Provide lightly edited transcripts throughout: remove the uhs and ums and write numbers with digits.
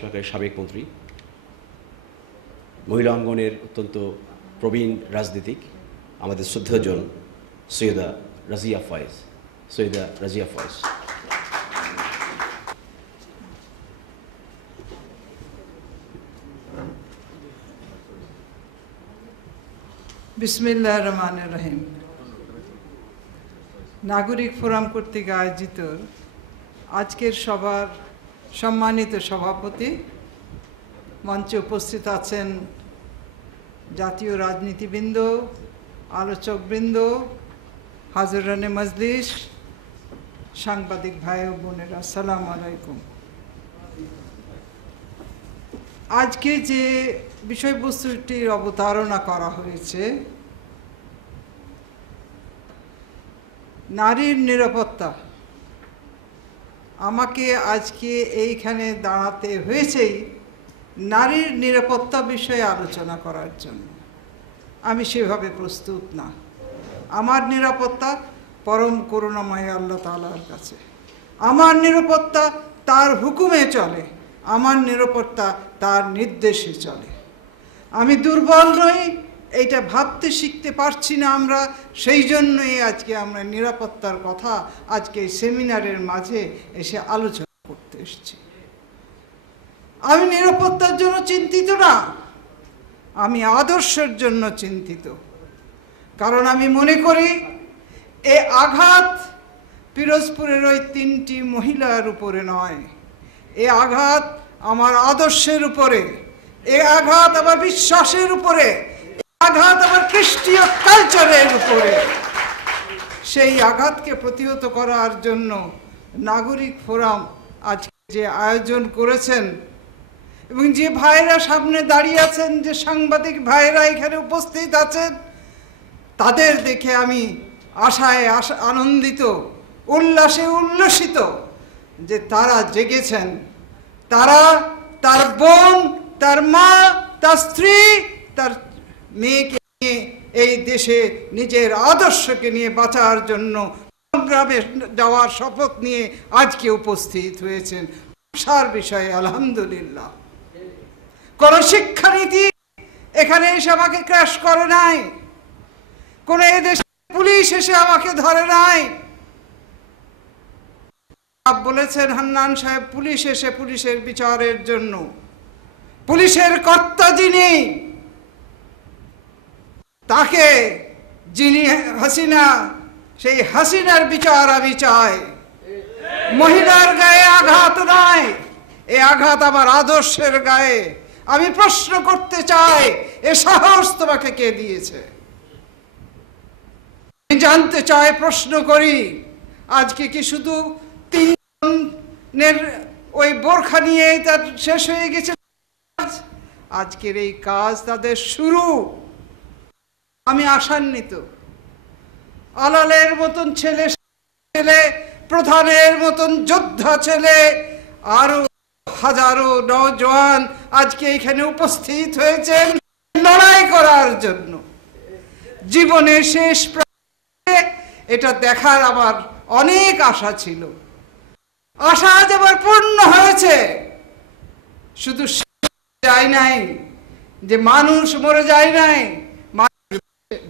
সরকারের সাবেক মন্ত্রী, মহিলা অঙ্গনের অত্যন্ত প্রবীণ রাজনীতিক, আমাদের শ্রদ্ধাজন সৈয়দা রাজিয়া ফয়েজ। বিসমিল্লাহির রহমানির রহিম। নাগরিক ফোরাম কর্তৃক আয়োজিত আজকের সভার সম্মানিত সভাপতি, মঞ্চে উপস্থিত আছেন জাতীয় রাজনীতিবৃন্দ, আলোচকবৃন্দ, হাজরানে মজলিস, সাংবাদিক ভাই ও বোনেরা, আসসালামু আলাইকুম। আজকে যে বিষয়বস্তুটির অবতারণা করা হয়েছে, নারীর নিরাপত্তা, আমাকে আজকে এইখানে দাঁড়াতে হয়েছেই নারীর নিরাপত্তা বিষয়ে আলোচনা করার জন্য। আমি সেভাবে প্রস্তুত না। আমার নিরাপত্তা পরম করুণাময় আল্লাহ তাআলার কাছে। আমার নিরাপত্তা তার হুকুমে চলে, আমার নিরাপত্তা তার নির্দেশে চলে। আমি দুর্বল নই, এইটা ভাবতে শিখতে পারছি না আমরা, সেই জন্যই আজকে আমরা নিরাপত্তার কথা আজকে এই সেমিনারের মাঝে এসে আলোচনা করতে এসেছি। আমি নিরাপত্তার জন্য চিন্তিত না, আমি আদর্শের জন্য চিন্তিত। কারণ আমি মনে করি এ আঘাত পিরোজপুরের ওই 3টি মহিলার উপরে নয়, এ আঘাত আমার আদর্শের উপরে, এ আঘাত আমার বিশ্বাসের উপরে, আঘাত আমার খ্রিস্টীয় কালচারের উপরে। সেই আঘাতকে প্রতিহত করার জন্য নাগরিক ফোরাম আজকে যে আয়োজন করেছেন এবং যে ভাইরা সামনে দাঁড়িয়ে আছেন, যে সাংবাদিক ভাইরা এখানে উপস্থিত আছেন, তাদের দেখে আমি আশায় আনন্দিত, উল্লাসে উল্লসিত যে তারা জেগেছেন। তারা তার বোন, তার মা, তার স্ত্রী, তার মেয়েকে নিয়ে এই দেশে নিজের আদর্শকে নিয়ে বাঁচার জন্য সংগ্রামে যাওয়ার শপথ নিয়ে আজকে উপস্থিত হয়েছেন। আশার বিষয়ে আলহামদুলিল্লাহ। কোন শিক্ষানীতি এখানে এসে আমাকে ক্র্যাশ করে নাই, কোন এদেশে পুলিশ এসে আমাকে ধরে নাই। বলেছেন হান্নান সাহেব, পুলিশ এসে পুলিশের বিচারের জন্য, পুলিশের কর্তা যিনি, তাকে যিনি হাসিনা, সেই হাসিনার বিচার আমি চাই। মহিলার গায়ে আঘাত নয়, এই আঘাত আমার আদর্শের গায়ে। আমি প্রশ্ন করতে চাই, এ সাহস তোমাকে কে দিয়েছে? আমি জানতে চাই, প্রশ্ন করি, আজকে কি শুধু 3জনের ওই বোরখা নিয়ে তার শেষ হয়ে গেছে? আজকের এই কাজ তাদের শুরু। আমি আশান্বিত। আলালের মতন ছেলে, প্রধানের মতন যোদ্ধা ছেলে, আরো হাজারো নওজোয়ান আজকে এখানে উপস্থিত হয়েছেন লড়াই করার জন্য। জীবনের শেষ এটা দেখার আমার অনেক আশা ছিল। আশা আজ আবার পূর্ণ হয়েছে। শুধু যায় নাই যে মানুষ মরে যায় নাই,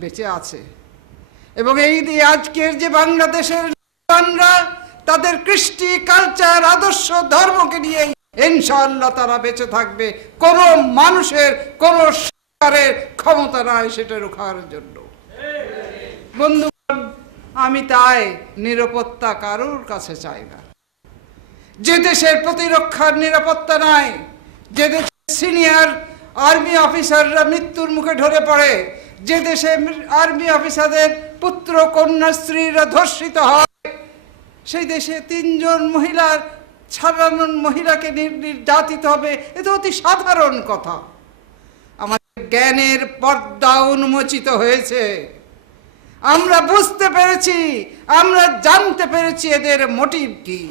বেঁচে আছে। এবং এই দিয়ে আজকের যে বাংলাদেশের জওয়ানরা তাদের কৃষ্টি, কালচার, আদর্শ, ধর্মকে নিয়ে ইনশাআল্লাহ তারা বেঁচে থাকবে। কোন মানুষের, কোন সরকারের ক্ষমতা নাই সেটা রোখার জন্য। বন্ধুগণ, আমি তাই নিরাপত্তা কারোর কাছে চাই না। যে দেশের প্রতিরক্ষার নিরাপত্তা নাই, যে দেশে সিনিয়র আর্মি অফিসাররা মৃত্যুর মুখে ঢলে পড়ে, যে দেশে আর্মি অফিসারদের পুত্র, কন্যা, স্ত্রীরা ধর্ষিত হয়, সেই দেশে 3জন মহিলার সাধারণ মহিলাকে নির্যাতিত হবে, এ তো অতি সাধারণ কথা। আমাদের জ্ঞানের পর্দা উন্মোচিত হয়েছে। আমরা বুঝতে পেরেছি, আমরা জানতে পেরেছি এদের মোটিভ কি।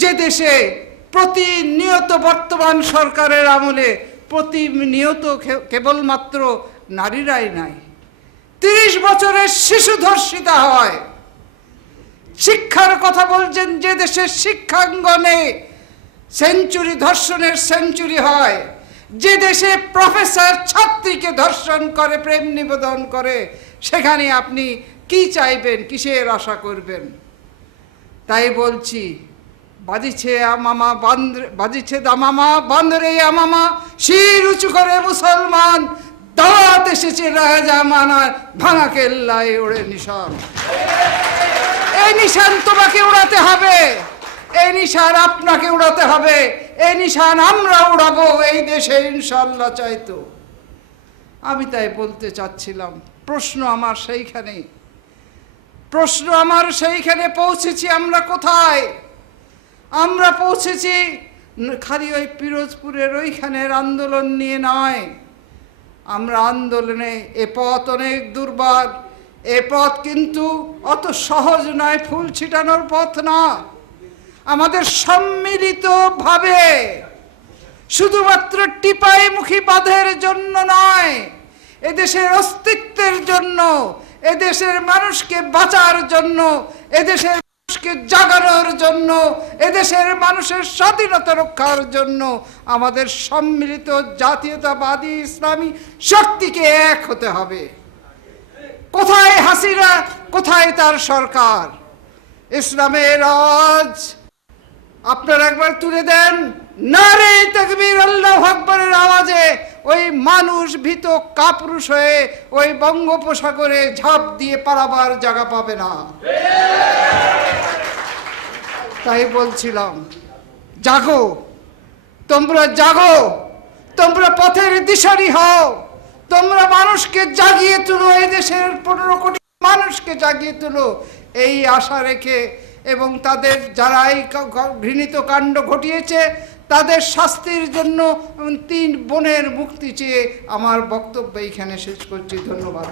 যে দেশে প্রতিনিয়ত বর্তমান সরকারের আমলে প্রতিনিয়ত কেবলমাত্র নারীরাই নাই, 30 বছরের শিশু ধর্ষিতা হয়। শিক্ষার কথা বলছেন, যে দেশের শিক্ষাঙ্গনে সেঞ্চুরি ধর্ষণের সেঞ্চুরি হয়, যে দেশে প্রফেসর ছাত্রীকে ধর্ষণ করে, প্রেম নিবেদন করে, সেখানে আপনি কি চাইবেন, কিসের আশা করবেন? তাই বলছি, বাজিছে আমামা বাজিছে দামামা, বান্দরে আমামা, শির উঁচু করে মুসলমান, দাওয়াত এসেছে রাজা মানার, ভাঙা কেল্লায় ওড়ে নিশান। এই নিশান তোমাকে উড়াতে হবে, এই নিশান আপনাকে উড়াতে হবে, এই নিশান আমরা উড়াবো এই দেশে ইনশাল্লাহ চাইতো। আমি তাই বলতে চাচ্ছিলাম, প্রশ্ন আমার সেইখানে পৌঁছেছি। আমরা কোথায়? আমরা পৌঁছেছি খালি ওই পিরোজপুরের ওইখানের আন্দোলন নিয়ে নয়। আমরা আন্দোলনে, এ পথ অনেক দুর্বার, এ পথ কিন্তু অত সহজ নয়, ফুল ছিটানোর পথ না। আমাদের সম্মিলিতভাবে, শুধুমাত্র টিপাইমুখী বাঁধের জন্য নয়, এদেশের অস্তিত্বের জন্য, এদেশের মানুষকে বাঁচার জন্য, এদেশের মানুষকে জাগানোর জন্য, এদেশের মানুষের স্বাধীনতা রক্ষার জন্য আমাদের সম্মিলিত জাতীয়তাবাদী ইসলামী শক্তিকে এক হতে হবে। কোথায় হাসিনা, কোথায় তার সরকার? ইসলামের আওয়াজ আপনারা একবার তুলে দেন, নারে তাকবীর, আল্লাহু আকবারের আওয়াজে ওই মানুষ ভীত কাপুরুষ হয়ে ওই বঙ্গোপসাগরে ঝাঁপ দিয়ে পালাবার জায়গা পাবে না। তাই বলছিলাম, জাগো, তোমরা জাগো, তোমরা পথের দিশারি হও, তোমরা মানুষকে জাগিয়ে তুলো, এই দেশের 15 কোটি মানুষকে জাগিয়ে তুলো এই আশা রেখে, এবং তাদের যারা এই ঘৃণিত কাণ্ড ঘটিয়েছে তাদের শাস্তির জন্য 3 বোনের মুক্তি চেয়ে আমার বক্তব্য এইখানে শেষ করছি। ধন্যবাদ।